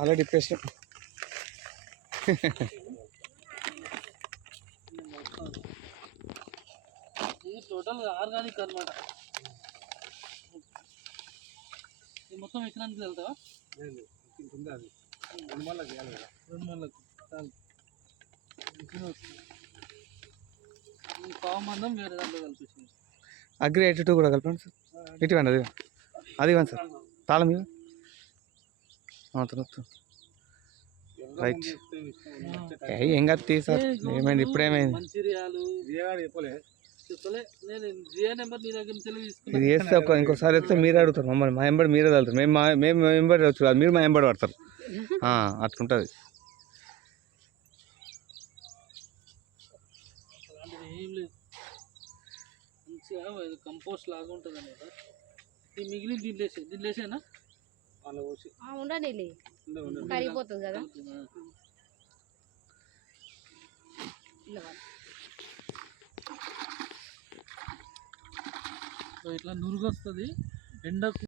అలా డిప్రెషన్. ఇది total organic అనమాట. ఇది మొత్తం ఎకరానికి వెళ్తావా? అది 2 మళ్ళీ చేయాలి కదా, 2 మళ్ళకు చాలు. పావు మందం వేరే దాంట్లో కలిపేసింది. అగ్రి 82 కూడా కలపండి సార్. ఇటు ఇవ్వండి, అది ఇవ్వండి సార్. తాళం ఇవ్వ రైట్. ఏం కాదు తీ సార్, ఏమైంది ఇప్పుడు ఏమైంది? మంచిర్యాలు చెప్పలే. నేను జియో నెంబర్ నీ దగ్గర నుంచి తీసుకున్నా. ఇది వేస్తే ఇంకోసారి వేస్తే మీరే అడుగుతారు మమ్మల్ని, మా ఎంబడి మీరే తగులుతారు. మేము ఎంబడి వచ్చు కాదు, మీరు మా ఎంబడి పడతారు. అట్లుంటుంది. అలాంటిది ఏం లేదు, మంచిగా కంపోస్ట్ లాగా ఉంటుంది అనమాట. ఈ మిగిలిన దీంట్లో వేసేనా ఉండని కరిగిపోతుంది కదా. ఇట్లా నురుగు వస్తుంది ఎండకు.